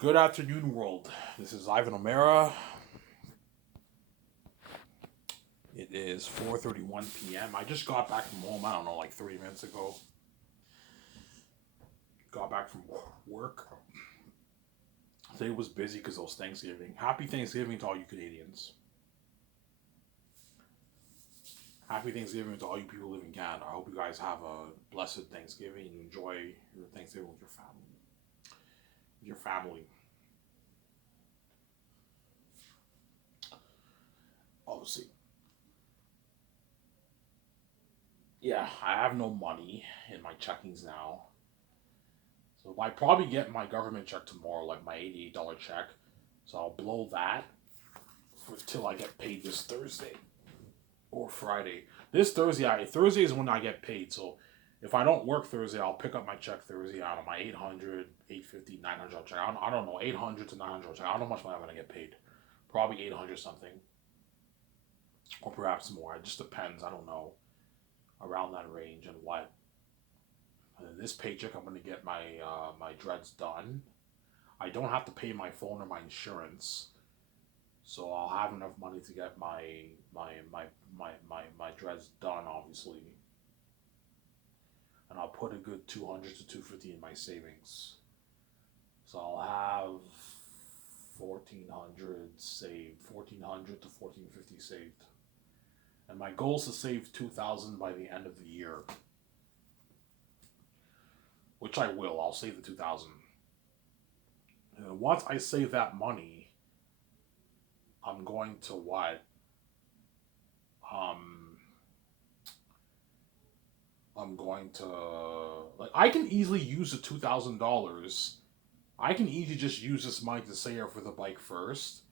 Good afternoon, world. This is Ivan O'Mara. It is 4:31 p.m. I just got back from home. I don't know, like 3 minutes ago. Got back from work. Today was busy because it was Thanksgiving. Happy Thanksgiving to all you Canadians. Happy Thanksgiving to all you people who live in Canada. I hope you guys have a blessed Thanksgiving and you enjoy your Thanksgiving with your family. With your family. Obviously. Yeah, I have no money in my checkings now. So I probably get my government check tomorrow, like my $88 check. So I'll blow that till I get paid this Thursday or Friday. This Thursday, Thursday is when I get paid. So if I don't work Thursday, I'll pick up my check Thursday out of my 800, 850, 900 check. I don't know, 800 to 900 check. I don't know how much money I'm going to get paid. Probably 800 something. Or perhaps more. It just depends. I don't know. Around that range and what. And then this paycheck, I'm going to get my dreads done. I don't have to pay my phone or my insurance, so I'll have enough money to get my dreads done, obviously. And I'll put a good 200 to 250 in my savings. So I'll have 1,400 saved, 1,400 to 1,450 saved. And my goal is to save 2,000 by the end of the year, which I will. I'll save the 2,000. And once I save that money, I'm going to what? I'm going to like I can easily use the $2,000. I can easily just use this money to save for the bike first,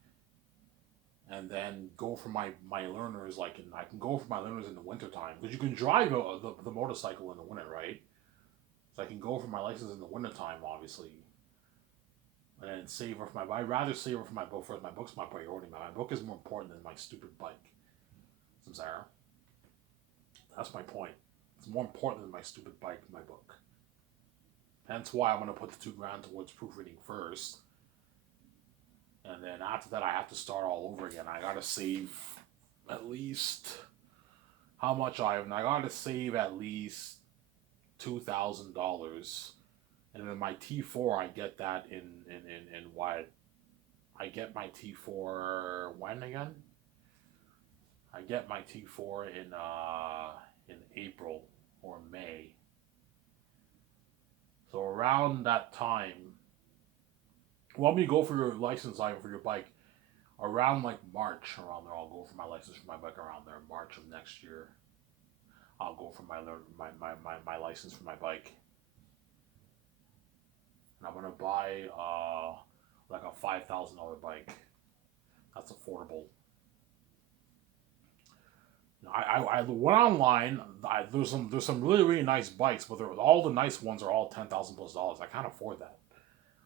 and then go for my learners. Like, I can go for my learners in the wintertime because you can drive the motorcycle in the winter, right? So I can go for my license in the wintertime, obviously, and then save for my. I'd rather save for my book first. My book's my priority. My book is more important than my stupid bike. Samsara. That's my point. It's more important than my stupid bike, my book. Hence why I'm going to put the $2,000 towards proofreading first. And then after that, I have to start all over again. I got to save at least how much I have. I got to save at least $2,000. And then my T4, I get that in what? I get my T4 when again? I get my T4 in April or May. So around that time, well, let me go for your license item for your bike. Around like March, around there, I'll go for my license for my bike around there. March of next year, I'll go for my license for my bike. And I'm gonna buy like a $5,000 bike. That's affordable. I went online. There's some really nice bikes, but all the nice ones are all $10,000+. I can't afford that.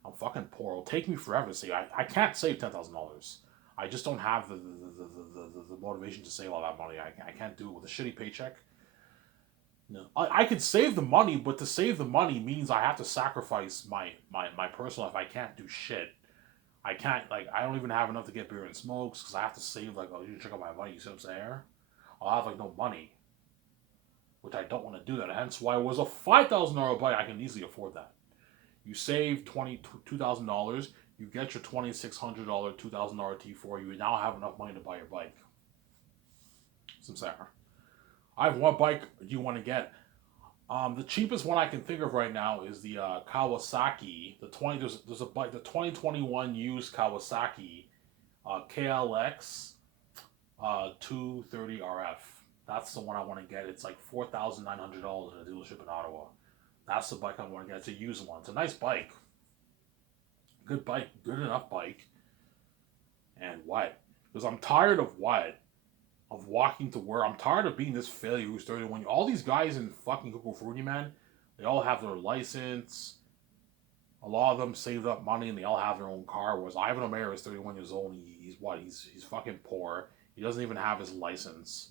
I'm fucking poor. It'll take me forever to save. I can't save $10,000. I just don't have the motivation to save all that money. I can't do it with a shitty paycheck. No, I could save the money, but to save the money means I have to sacrifice my personal life. I can't do shit. I can't, like, I don't even have enough to get beer and smokes because I have to save, like, oh, you check out my money, you see what I'm saying? I'll have, like, no money, which I don't want to do that. Hence why it was a $5,000 bike. I can easily afford that. You save $2,000, you get your $2,600 $2,000 T4. You now have enough money to buy your bike. Samsara. I have one bike you want to get. The cheapest one I can think of right now is the Kawasaki. There's a bike, the 2021 used Kawasaki KLX 230 RF. That's the one I want to get. It's like $4,900 in a dealership in Ottawa. That's the bike I want to get. It's a used one. It's a nice bike. Good bike. Good enough bike. And what? Because I'm tired of what? Of walking to work. I'm tired of being this failure who's 31. All these guys in fucking Kuku Fruity, man, they all have their license. A lot of them saved up money and they all have their own car. Whereas Ivan O'Mara is 31 years old and he's what? He's fucking poor. He doesn't even have his license.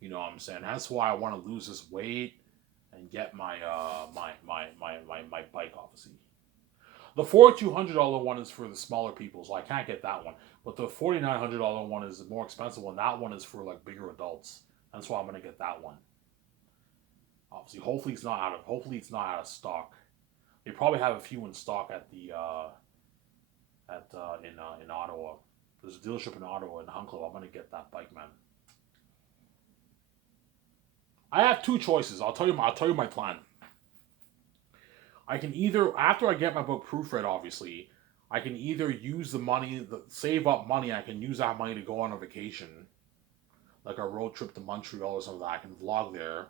You know what I'm saying? That's why I want to lose this weight and get my bike, obviously. The $4,200 one is for the smaller people, so I can't get that one. But the $4,900 one is the more expensive one. That one is for like bigger adults. That's why I'm gonna get that one. Obviously, hopefully it's not out of stock. They probably have a few in stock at the in Ottawa. There's a dealership in Ottawa in Hunclo. I'm gonna get that bike, man. I have two choices. I'll tell you my plan. I can either, after I get my book proofread, obviously, I can either use the money, save up money. I can use that money to go on a vacation, like a road trip to Montreal or something. I can vlog there.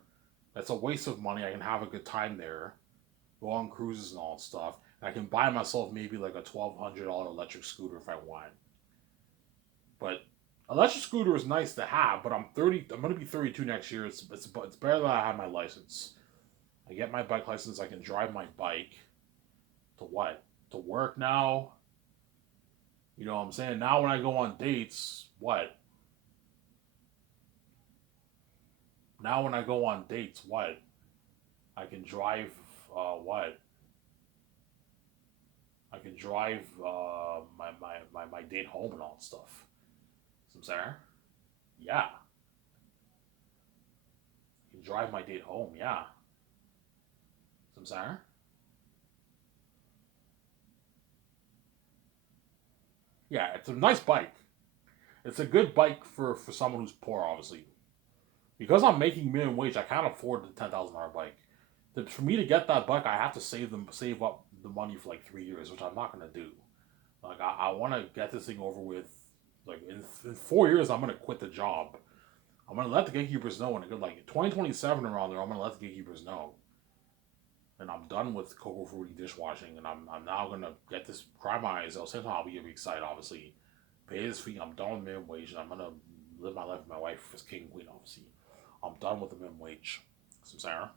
That's a waste of money. I can have a good time there, go on cruises and all that stuff. And I can buy myself maybe like a $1,200 electric scooter if I want. But electric scooter is nice to have. But I'm 30. I'm gonna be 32 next year. It's better that I have my license. I get my bike license. I can drive my bike to what? To work now. You know what I'm saying? Now when I go on dates, what? Now when I go on dates, what? I can drive, what? I can drive my date home and all that stuff. Some saying? Yeah. I can drive my date home, yeah. Some saying? Yeah, it's a nice bike. It's a good bike for someone who's poor, obviously. Because I'm making minimum wage, I can't afford the $10,000 bike. For me to get that bike, I have to save up the money for like 3 years, which I'm not gonna do. Like I want to get this thing over with. Like in 4 years, I'm gonna quit the job. I'm gonna let the gatekeepers know in a good like 2027 around there. I'm gonna let the gatekeepers know, and I'm done with Coco Fruity dishwashing, and I'm now gonna get this cry my eyes out. Same time I'll be excited, obviously. Pay this fee. I'm done with minimum wage, and I'm gonna live my life with my wife as king and queen, obviously. I'm done with the minimum wage. Some Sarah.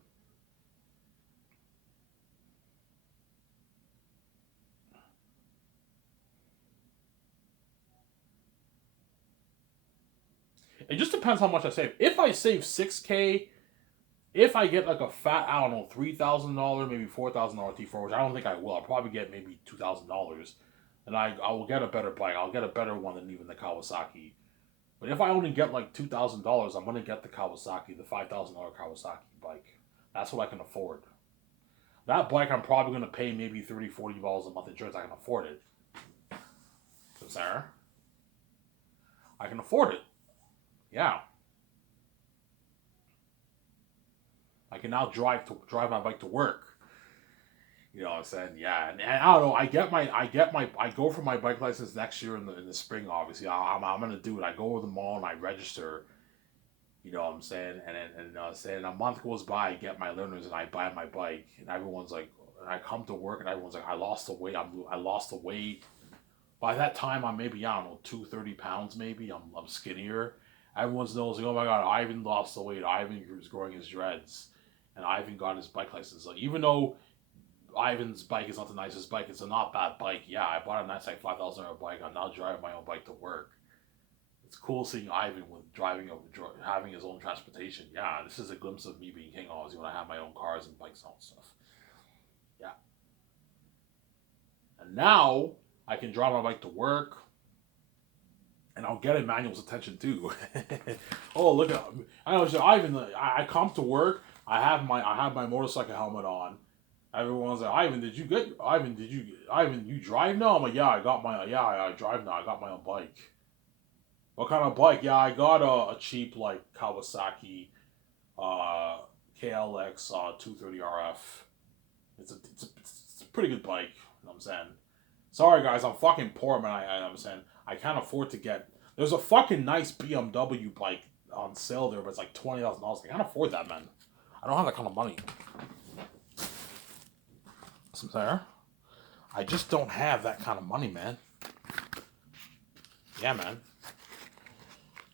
It just depends how much I save. If I save 6K, if I get like a fat, I don't know, $3,000, maybe $4,000 T4, which I don't think I will. I'll probably get maybe $2,000, and I will get a better bike. I'll get a better one than even the Kawasaki. But if I only get like $2,000, I'm gonna get the Kawasaki, the $5,000 Kawasaki bike. That's what I can afford. That bike, I'm probably gonna pay maybe $30, $40 a month insurance. I can afford it. So, Sarah, I can afford it. Yeah, I can now drive my bike to work. You know what I'm saying? Yeah, and I don't know. I go for my bike license next year in the spring. Obviously, I'm gonna do it. I go to the mall and I register. You know what I'm saying? And saying a month goes by, I get my learners and I buy my bike, and everyone's like, and I come to work and everyone's like, I lost the weight. I lost the weight. By that time, I'm maybe, I don't know, 230 pounds maybe. I'm skinnier. Everyone's knows like, oh my god, Ivan lost the weight. Ivan is growing his dreads, and Ivan got his bike license. Like, even though Ivan's bike is not the nicest bike, it's a not bad bike. Yeah, I bought a nice like $5,000 bike. I'm now driving my own bike to work. It's cool seeing Ivan with having his own transportation. Yeah, this is a glimpse of me being king. Obviously, when I have my own cars and bikes and all that stuff. Yeah, and now I can drive my bike to work, and I'll get Emmanuel's attention too. Oh, look at I know. So Ivan, I come to work. I have my motorcycle helmet on. Everyone's like, Ivan, you drive now? I'm like, yeah, I drive now. I got my own bike. What kind of bike? Yeah, I got a cheap like Kawasaki uh, KLX 230 RF. It's a pretty good bike. You know what I'm saying? Sorry guys, I'm fucking poor, man. I'm saying I can't afford to get. There's a fucking nice BMW bike on sale there, but it's like $20,000. I can't afford that, man. I don't have that kind of money. There. I just don't have that kind of money, man. Yeah, man.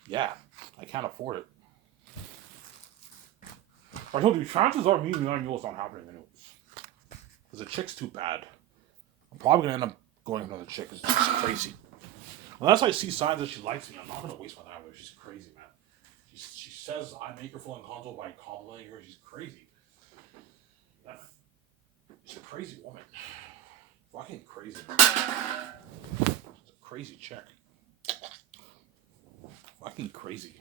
Yeah, I can't afford it. I told you, chances are me and Emmanuel's not happening anyways. Because the chick's too bad. I'm probably going to end up going with another chick because she's crazy. Unless I see signs that she likes me, I'm not going to waste my time with her. She's crazy, man. She says I make her feel uncomfortable by complimenting her. She's crazy. Yeah, man. She's a crazy woman. Fucking Fucking crazy. She's a crazy chick. Fucking crazy.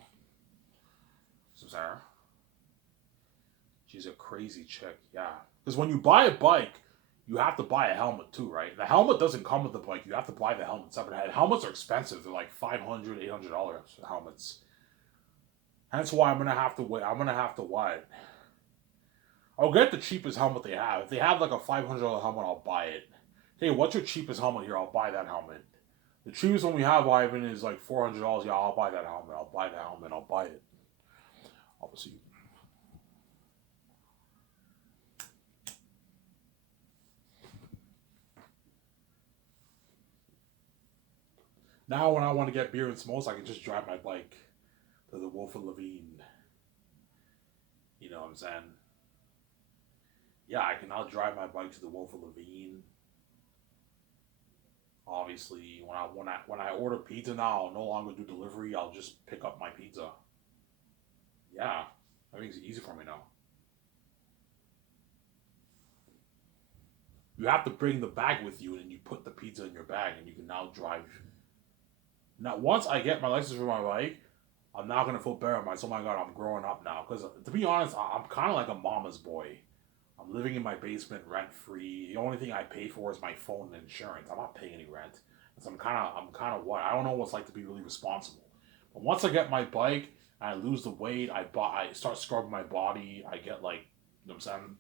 Sarah. She's a crazy chick, yeah. Because when you buy a bike, you have to buy a helmet too, right? The helmet doesn't come with the bike. You have to buy the helmet separate. Helmets are expensive. They're like $500, $800 helmets. That's why I'm gonna have to wait. I'm gonna have to what? I'll get the cheapest helmet they have. If they have like a $500 helmet, I'll buy it. Hey, what's your cheapest helmet here? I'll buy that helmet. The cheapest one we have, Ivan, is like $400. Yeah, I'll buy that helmet. I'll buy the helmet. I'll buy it. Obviously. Now, when I want to get beer and smokes, I can just drive my bike to the Wolf of Levine. You know what I'm saying? Yeah, I can now drive my bike to the Wolf of Levine. Obviously, when I order pizza now, I'll no longer do delivery. I'll just pick up my pizza. Yeah, that makes it easy for me now. You have to bring the bag with you, and you put the pizza in your bag, and you can now drive. Now, once I get my license for my bike, I'm now gonna feel better. Oh my god, I'm growing up now. Because to be honest, I'm kind of like a mama's boy. I'm living in my basement rent free. The only thing I pay for is my phone and insurance. I'm not paying any rent. So I'm kind of what I don't know what it's like to be really responsible. But once I get my bike and I lose the weight, I start scrubbing my body. I get like, you know what I'm saying.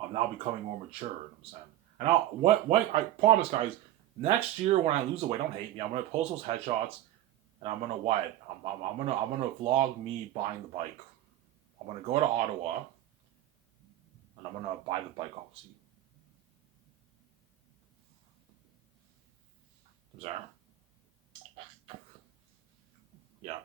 I'm now becoming more mature. You know what I'm saying. And what I promise, guys. Next year when I lose the weight, don't hate me. I'm gonna post those headshots, and I'm gonna what? I'm gonna vlog me buying the bike. I'm gonna go to Ottawa. And I'm gonna buy the bike off you. Sorry. Yeah.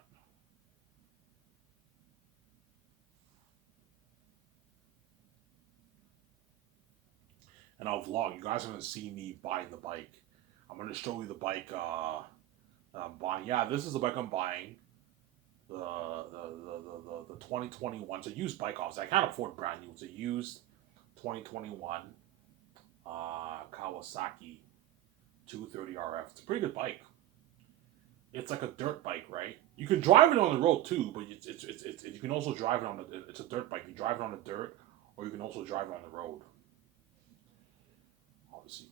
And I'll vlog. You guys are gonna see me buying the bike. I'm gonna show you the bike that I'm buying. Yeah, this is the bike I'm buying. The 2021. It's a used bike off. I can't afford brand new. It's a used 2021 Kawasaki 230 RF. It's a pretty good bike. It's like a dirt bike, right? You can drive it on the road too, but you can also drive it on the. It's a dirt bike. You drive it on the dirt, or you can also drive it on the road. Obviously.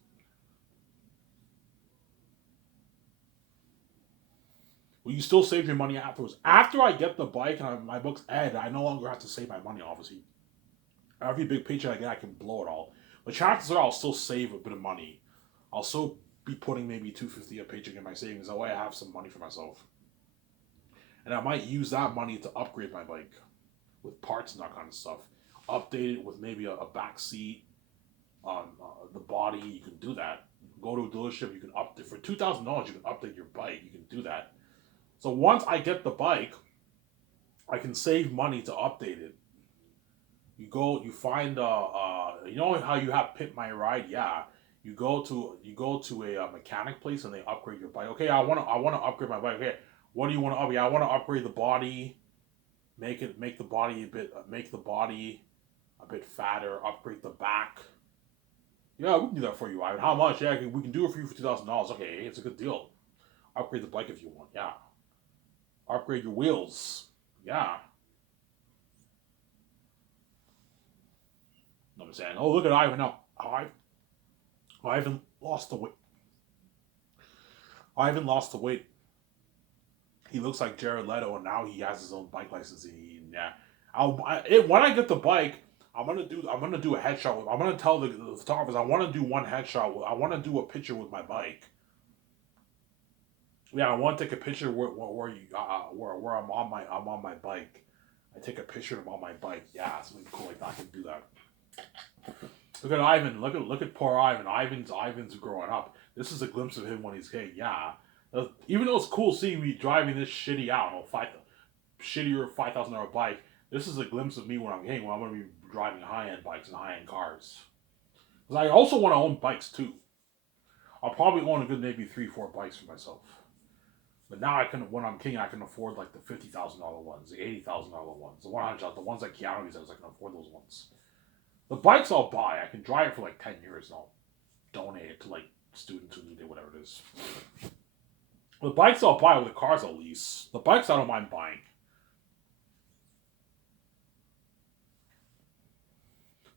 Will you still save your money afterwards? After I get the bike and my book's ed, I no longer have to save my money. Obviously, every big paycheck I get, I can blow it all. But chances are I'll still save a bit of money. I'll still be putting maybe $250 a paycheck in my savings. That way, I have some money for myself, and I might use that money to upgrade my bike with parts and that kind of stuff. Update it with maybe a back seat on the body. You can do that. Go to a dealership. You can update for $2,000. You can update your bike. You can do that. So once I get the bike, I can save money to update it. You find you know how you have Pit My Ride? Yeah. You go to a mechanic place and they upgrade your bike. Okay, I want to upgrade my bike. Okay, what do you want to upgrade? I want to upgrade the body, make the body a bit fatter, upgrade the back. Yeah, we can do that for you, Ivan. How much? Yeah, we can do it for you for $2,000. Okay, it's a good deal. Upgrade the bike if you want. Yeah. Upgrade your wheels. Yeah. You know what I'm saying? Oh, look at Ivan now. Ivan lost the weight. Ivan lost the weight. He looks like Jared Leto, and now he has his own bike license. Yeah. When I get the bike, I'm gonna do a headshot. I'm gonna tell the photographers I want to do one headshot. I want to do a picture with my bike. Yeah, I want to take a picture where I'm on my bike. I take a picture of him on my bike. Yeah, something cool like that. I can do that. Look at Ivan. Look at poor Ivan. Ivan's growing up. This is a glimpse of him when he's gay. Yeah. Even though it's cool seeing me driving this shittier $5,000 bike, this is a glimpse of me when I'm gay. When I'm going to be driving high-end bikes and high-end cars. Because I also want to own bikes too. I'll probably own a good maybe 3-4 bikes for myself. But now when I'm king, I can afford like the $50,000 ones, the $80,000 ones, the $100,000, the ones that Keanu says I can afford those ones. The bikes I'll buy, I can drive it for like 10 years now. donate it to like students who need it, whatever it is. The bikes I'll buy, with the cars I'll lease. The bikes I don't mind buying.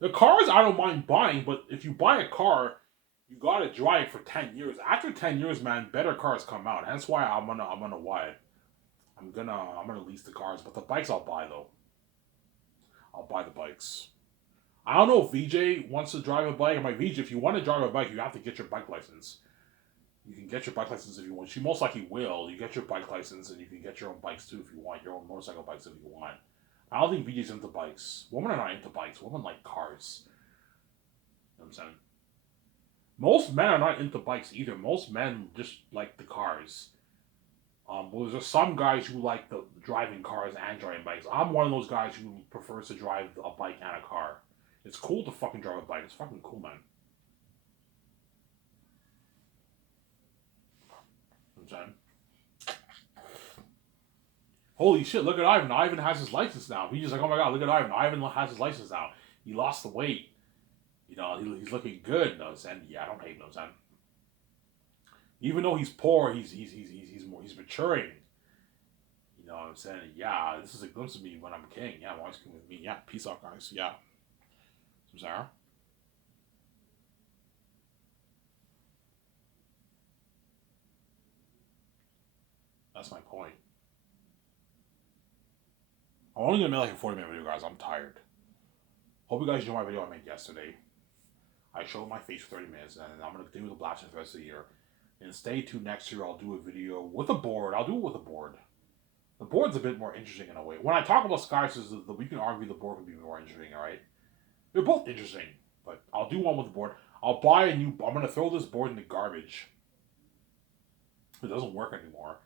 The cars I don't mind buying, but if you buy a car, you gotta drive it for 10 years. After 10 years, man, better cars come out. That's why I'm gonna buy it. I'm gonna lease the cars, but the bikes I'll buy though. I'll buy the bikes. I don't know if VJ wants to drive a bike. I'm like, VJ, if you want to drive a bike, you have to get your bike license. You can get your bike license if you want. She most likely will. You get your bike license, and you can get your own bikes too if you want. Your own motorcycle bikes if you want. I don't think VJ's into bikes. Women are not into bikes. Women like cars. You know what I'm saying? Most men are not into bikes either. Most men just like the cars. Well, there's some guys who like the driving cars and driving bikes. I'm one of those guys who prefers to drive a bike and a car. It's cool to fucking drive a bike. It's fucking cool, man. You know what I'm saying? Holy shit, look at Ivan. Ivan has his license now. He's just like, oh my god, look at Ivan. Ivan has his license now. He lost the weight. You know, he's looking good. You know what I'm saying? Yeah, I don't hate him. You know what I'm saying? Even though he's poor, he's maturing. You know what I'm saying? Yeah, this is a glimpse of me when I'm king. Yeah, my wife's king with me. Yeah, peace out, guys. Yeah. I'm sorry. That's my point. I'm only gonna make like a 40-minute video, guys. I'm tired. Hope you guys enjoyed my video I made yesterday. I showed my face for 30 minutes, and I'm gonna continue with the blasting for the rest of the year. And stay tuned next year. I'll do a video with a board. I'll do it with a board. The board's a bit more interesting in a way. When I talk about Skysers, we can argue the board can be more interesting, alright? They're both interesting, but I'll do one with the board. I'll buy a new... I'm going to throw this board in the garbage. It doesn't work anymore.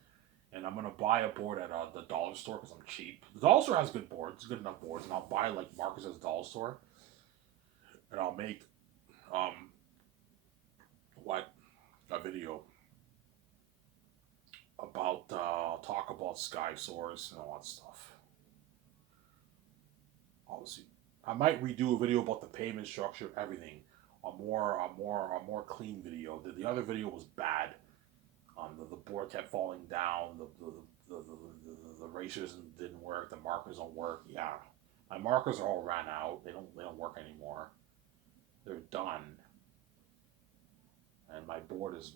And I'm going to buy a board at the dollar store because I'm cheap. The dollar store has good boards, good enough boards. And I'll buy like Marcus at the dollar store. And I'll make... a video about talk about Skysers and all that stuff. Obviously, I might redo a video about the payment structure, everything. A more clean video. The other video was bad. The board kept falling down. The racers didn't work. The markers don't work. Yeah, my markers are all ran out. They don't work anymore. They're done. And my board is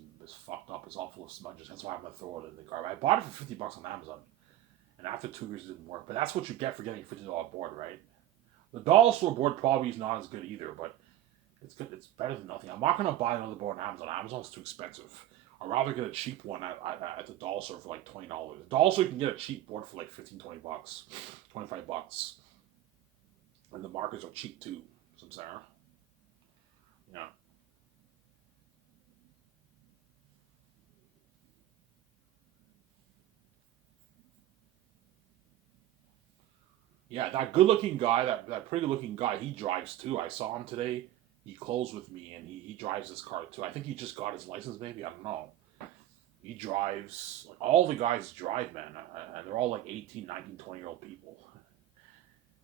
fucked up. It's all full of smudges. That's why I'm gonna throw it in the garbage. I bought it for $50 on Amazon, and after 2 years it didn't work. But that's what you get for getting a $50 board, right? The dollar store board probably is not as good either, but it's good. It's better than nothing. I'm not gonna buy another board on Amazon. Amazon's too expensive. I'd rather get a cheap one at the dollar store for like $20. The dollar store you can get a cheap board for like $15-20, $25, and the markers are cheap too. Some Sarah. Yeah. Yeah, that good-looking guy, that pretty-looking guy, he drives too. I saw him today. He closed with me, and he drives this car too. I think he just got his license, maybe. I don't know. He drives. Like, all the guys drive, man. And they're all like 18, 19, 20-year-old people.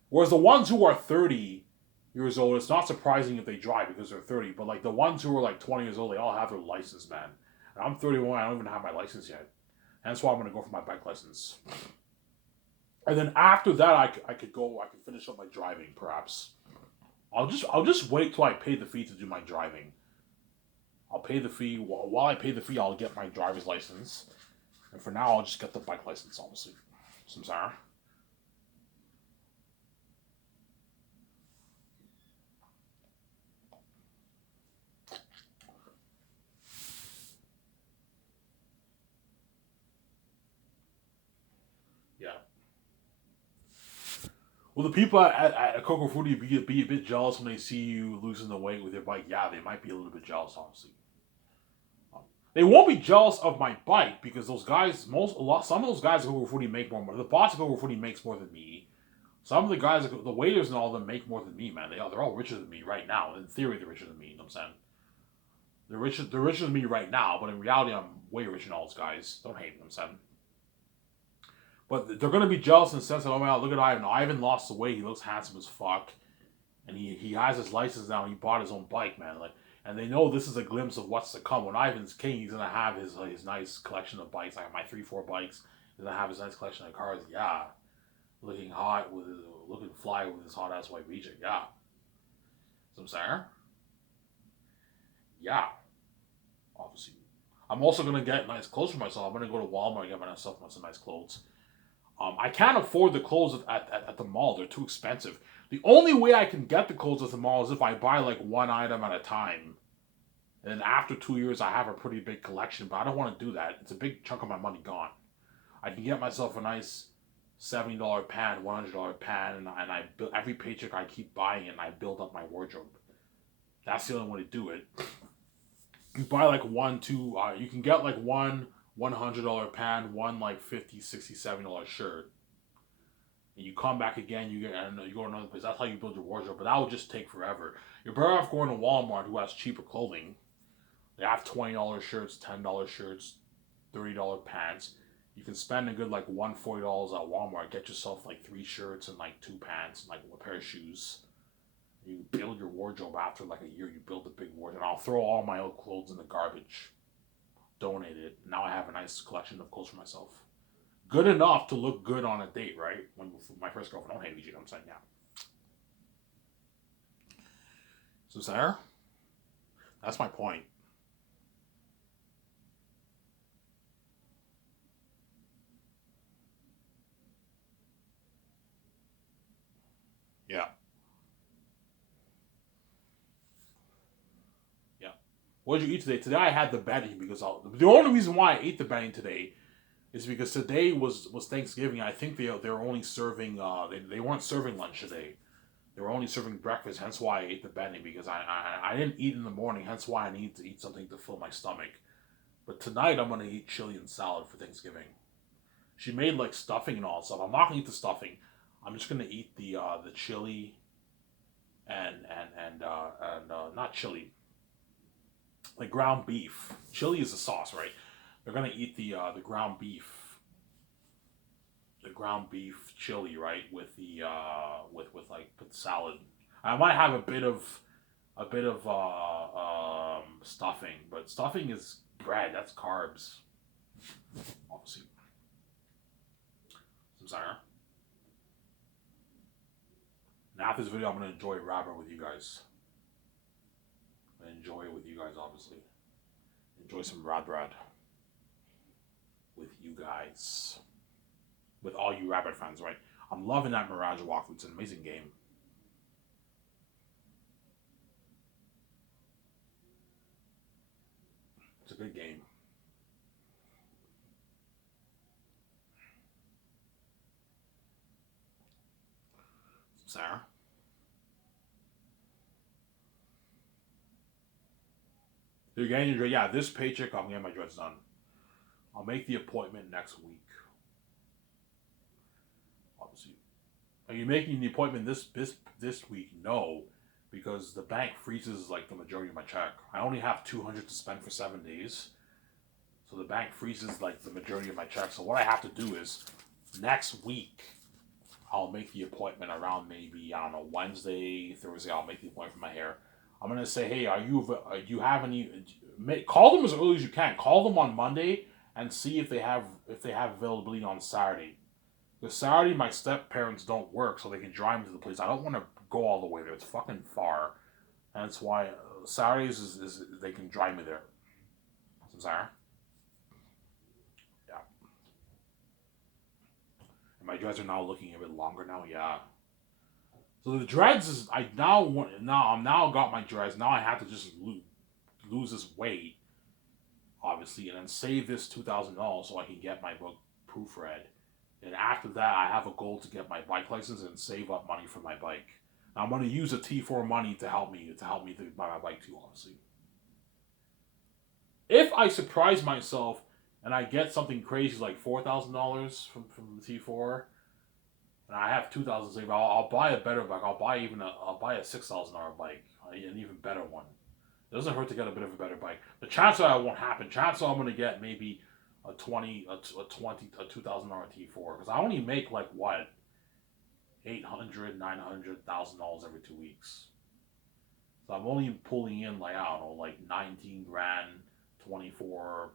Whereas the ones who are 30 years old, it's not surprising if they drive because they're 30. But like the ones who are like 20 years old, they all have their license, man. And I'm 31. I don't even have my license yet. And that's why I'm going to go for my bike license. And then after that, I could finish up my driving, perhaps. I'll just wait till I pay the fee to do my driving. I'll pay the fee. While I pay the fee, I'll get my driver's license. And for now, I'll just get the bike license, obviously. Samsara. Yeah. Well, the people at Coco Frutti be a bit jealous when they see you losing the weight with your bike. Yeah, they might be a little bit jealous, honestly. They won't be jealous of my bike because those guys, some of those guys at Coco Frutti make more money. The boss at Coco Frutti makes more than me. Some of the guys, the waiters and all of them make more than me, man. They're all richer than me right now. In theory, they're richer than me. You know what I'm saying? They're richer than me right now, but in reality, I'm way richer than all those guys. Don't hate me, you know what I'm saying? But they're going to be jealous in the sense that, oh my god, look at Ivan. Ivan lost the weight. He looks handsome as fuck. And he has his license now. And he bought his own bike, man. Like, and they know this is a glimpse of what's to come. When Ivan's king, he's gonna have his nice collection of bikes, like my 3-4 bikes. He's gonna have his nice collection of cars. Yeah, looking hot with looking fly with his hot ass white Reject. Yeah, so I'm saying, yeah, obviously. I'm also gonna get nice clothes for myself. I'm gonna go to Walmart and get myself some nice clothes. I can't afford the clothes at the mall. They're too expensive. The only way I can get the clothes at the mall is if I buy like one item at a time. And then after 2 years, I have a pretty big collection, but I don't want to do that. It's a big chunk of my money gone. I can get myself a nice $70 pad, $100 pad, and I build every paycheck I keep buying it, and I build up my wardrobe. That's the only way to do it. You buy like one, two, you can get like one $100 pad, one like 50, 60, $70 shirt. And you come back again, you go to another place. That's how you build your wardrobe, but that would just take forever. You're better off going to Walmart, who has cheaper clothing. They have $20 shirts, $10 shirts, $30 pants. You can spend a good like $140 at Walmart. Get yourself like 3 shirts and like 2 pants and like a pair of shoes. You build your wardrobe after like a year. You build a big wardrobe. I'll throw all my old clothes in the garbage. Donate it. Now I have a nice collection of clothes for myself. Good enough to look good on a date, right? When my first girlfriend, don't hate me, I'm saying, yeah. So Sarah, that's my point. Yeah. Yeah. What did you eat today? Today I had the Benny because the only reason why I ate the Benny today is because today was Thanksgiving. I think they were only serving they weren't serving lunch today. They were only serving breakfast. Hence why I ate the Benny because I didn't eat in the morning. Hence why I need to eat something to fill my stomach. But tonight I'm gonna eat chili and salad for Thanksgiving. She made like stuffing and all that stuff. I'm not gonna eat the stuffing. I'm just gonna eat the chili and not chili, like ground beef. Chili is a sauce, right? They're gonna eat the ground beef chili, right, with the with like with salad. I might have a bit of stuffing, but stuffing is bread. That's carbs, obviously. I'm sorry. And after this video, I'm gonna enjoy Rabbit with you guys. I'm gonna enjoy it with you guys, obviously. Enjoy some Rad with you guys. With all you Rabbit fans, right? I'm loving that Mirage walkthrough. It's an amazing game. It's a good game. Sarah? You're getting your yeah, this paycheck, I'm getting my dreads done. I'll make the appointment next week. Obviously. Are you making the appointment this week? No. Because the bank freezes like the majority of my check. I only have 200 to spend for 7 days. So the bank freezes like the majority of my check. So what I have to do is next week I'll make the appointment around maybe, I don't know, Wednesday, Thursday. I'll make the appointment for my hair. I'm gonna say, hey, do you have any? Call them as early as you can. Call them on Monday and see if they have availability on Saturday. Because Saturday my step parents don't work, so they can drive me to the place. I don't want to go all the way there. It's fucking far, and that's why Saturdays is they can drive me there. I'm sorry. Yeah. And my dreads are now looking a bit longer now. Yeah. So the dreads is I'm now got my dreads. Now I have to just lose this weight, obviously, and then save this $2,000 so I can get my book proofread. And after that, I have a goal to get my bike license and save up money for my bike. Now I'm going to use the T4 money to help me to buy my bike too, obviously. If I surprise myself and I get something crazy like $4,000 from the T4, and I have 2,000 saved, I'll buy a better bike. I'll buy a $6,000 bike, an even better one. It doesn't hurt to get a bit of a better bike. The chance that won't happen. Chance I'm going to get maybe a $2,000 T4 because I only make like what $800,000, $900,000 every 2 weeks. So I'm only pulling in like, I don't know, like 19 grand, 24,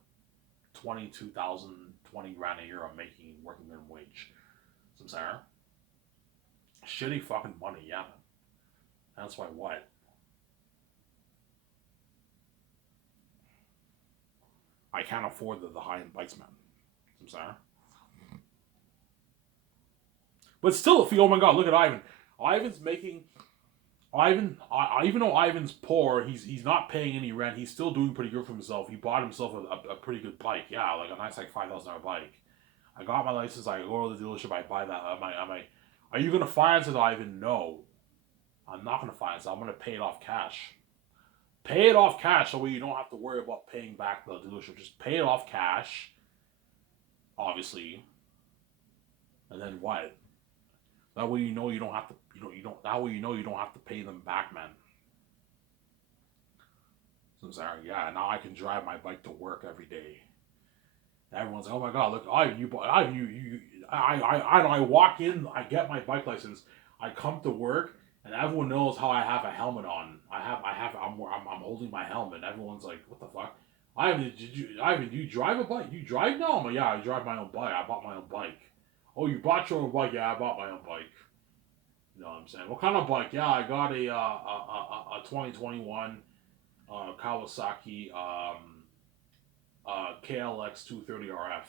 22,000, 20 grand a year I'm making working minimum wage. So I'm saying, shitty fucking money, yeah, man. That's why what? I can't afford the high end bikes, man. I'm saying. But still, if you, oh my god, look at Ivan. Ivan's making even though Ivan's poor, he's not paying any rent. He's still doing pretty good for himself. He bought himself a pretty good bike. Yeah, like a nice like $5,000 bike. I got my license. I go to the dealership. I buy that. Are you gonna finance it, Ivan? No, I'm not gonna finance it. I'm gonna pay it off cash. Pay it off cash so you don't have to worry about paying back the dealership. Just pay it off cash, obviously, and then what? That way you know you don't have to. You don't. That way you know you don't have to pay them back, man. So I'm sorry. Yeah, now I can drive my bike to work every day. Everyone's like, "Oh my god, look, Ivan, you, Ivan, you." I walk in, I get my bike license, I come to work, and everyone knows how I have a helmet on. I'm holding my helmet. Everyone's like, "What the fuck?" Ivan, do you drive a bike? You drive now? I'm like, yeah, I drive my own bike. I bought my own bike. Oh, you bought your own bike? Yeah, I bought my own bike. You know what I'm saying? What kind of bike? Yeah, I got a 2021 Kawasaki KLX 230 RF.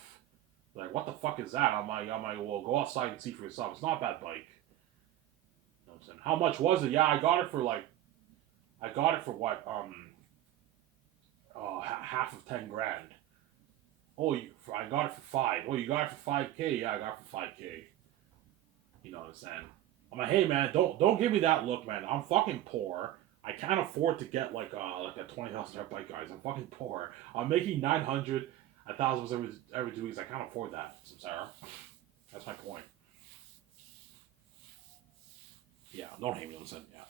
Like, what the fuck is that? I'm like, well, go outside and see for yourself. It's not a bad bike. You know what I'm saying? How much was it? Yeah, I got it for what? Half of 10 grand. Oh, I got it for five. Oh, you got it for 5K? Yeah, I got it for 5K. You know what I'm saying? I'm like, hey man, don't give me that look, man. I'm fucking poor. I can't afford to get like a $20,000 bike, guys. I'm fucking poor. I'm making 900, 1,000 every 2 weeks. I can't afford that, Sarah. That's my point. Yeah, don't hate me. Listen, yeah.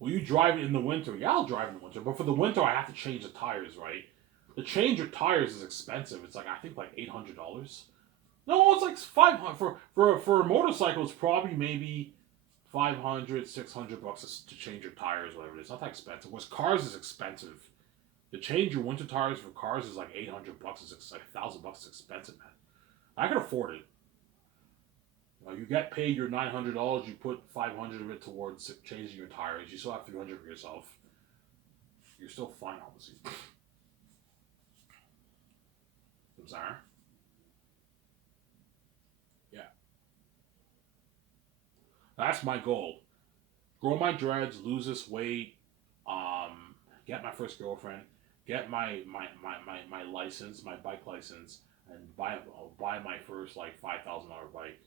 Well, you drive it in the winter. Yeah, I'll drive in the winter, but for the winter, I have to change the tires, right? The change of tires is expensive. It's like I think like $800. No, it's like 500 for a motorcycle. It's probably maybe 500, 600 bucks to change your tires, whatever it is. Not that expensive. Whereas cars is expensive. To change your winter tires for cars is like 800 bucks. It's like $1,000 is expensive, man. I can afford it. You get paid your $900. You put 500 of it towards changing your tires. You still have 300 for yourself. You're still fine, obviously. I'm sorry. Yeah, that's my goal. Grow my dreads, lose this weight, get my first girlfriend, get my license, my bike license, and buy my first like $5,000 bike.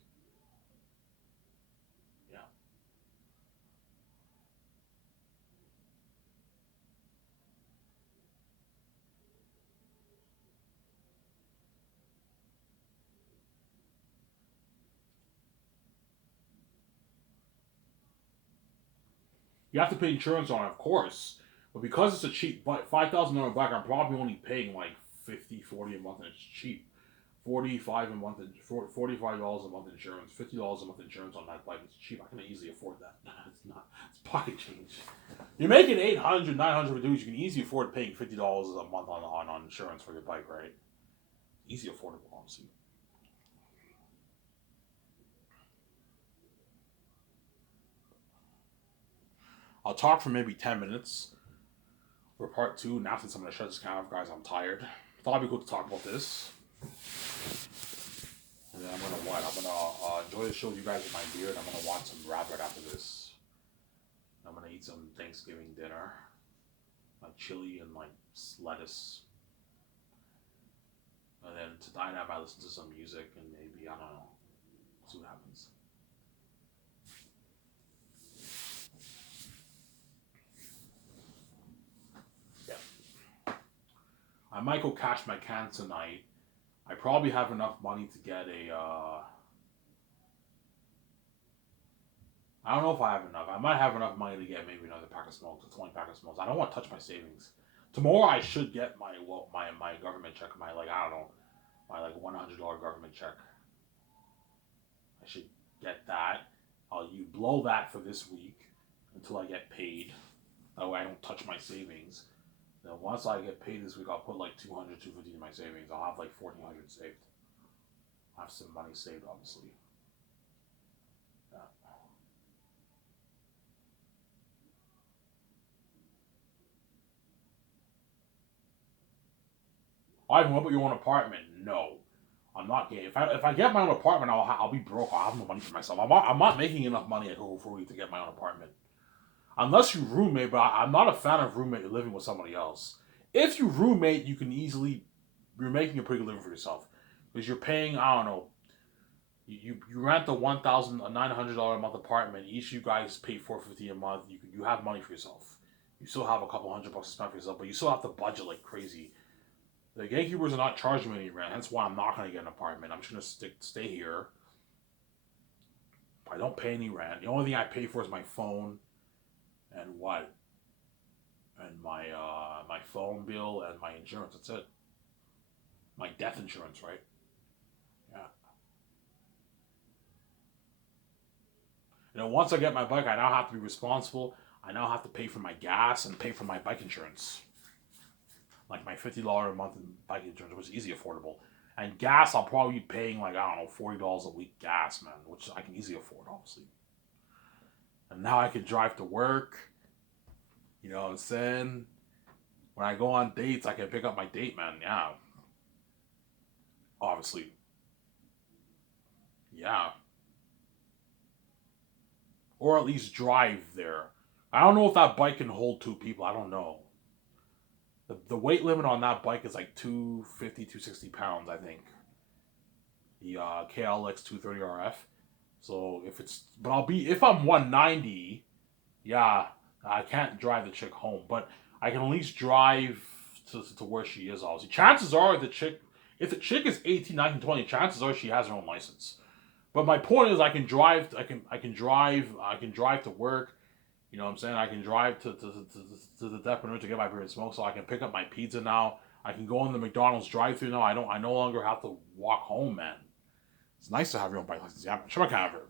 Yeah, you have to pay insurance on it, of course, but because it's a cheap bike, $5,000 bike, I'm probably only paying like 50, 40 a month, and it's cheap. 45 a month, $45 a month insurance, $50 a month insurance on that bike. It's cheap. I can easily afford that. It's not. It's pocket change. You're making 800, 900 for dudes. You can easily afford paying $50 a month on insurance for your bike, right? Easy affordable, honestly. I'll talk for maybe 10 minutes for part two. Now since I'm gonna shut this camera off, guys, I'm tired. Thought it'd be cool to talk about this. And then I'm gonna what? I'm gonna enjoy the show with you guys with my beer, and I'm gonna watch some rap right after this. I'm gonna eat some Thanksgiving dinner, like chili and like lettuce. And then tonight I might listen to some music and maybe I don't know. See what happens. Yeah. I might go cash my can tonight. I probably have enough money to get a. I don't know if I have enough. I might have enough money to get maybe another pack of smokes, a 20 pack of smokes. I don't want to touch my savings. Tomorrow I should get my government check, my like I don't know, my like $100 government check. I should get that. You blow that for this week until I get paid. That way I don't touch my savings. Then once I get paid this week, I'll put like 200, 250 in my savings. I'll have like 1,400 saved. I'll have some money saved, obviously. Yeah. Ivan, what about your own apartment? No. I'm not gay. If I get my own apartment, I'll be broke. I'll have no money for myself. I'm not making enough money at Google for you to get my own apartment. Unless you roommate, but I'm not a fan of roommate living with somebody else. If you roommate, you can easily you're making a pretty good living for yourself because you're paying I don't know you rent a $1,900 a month apartment. Each of you guys pay $450 a month. You have money for yourself. You still have a couple $100 to spend for yourself, but you still have to budget like crazy. The gatekeepers are not charging me any rent. Hence why I'm not gonna get an apartment. I'm just gonna stay here. I don't pay any rent. The only thing I pay for is my phone and what and my phone bill and my insurance. That's it. My death insurance, right? Yeah. Once I get my bike, I now have to be responsible. I now have to pay for my gas and pay for my bike insurance. Like my $50 a month in bike insurance was easy affordable. And gas, I'll probably be paying like I don't know $40 a week gas, man, which I can easily afford, obviously. And now I can drive to work. You know what I'm saying? When I go on dates, I can pick up my date, man. Yeah, obviously. Yeah, or at least drive there. I don't know if that bike can hold two people. I don't know. The weight limit on that bike is like 250, 260 pounds, I think. The KLX 230 RF. So but if I'm 190, yeah, I can't drive the chick home, but I can at least drive to where she is. Obviously, chances are if the chick is 18, 19, 20, chances are she has her own license. But my point is, I can drive. I can drive to work. You know what I'm saying? I can drive to the depot to get my beer and smoke, so I can pick up my pizza now. I can go in the McDonald's drive-through now. I no longer have to walk home, man. It's nice to have your own bike license. Yeah, sure I can have it.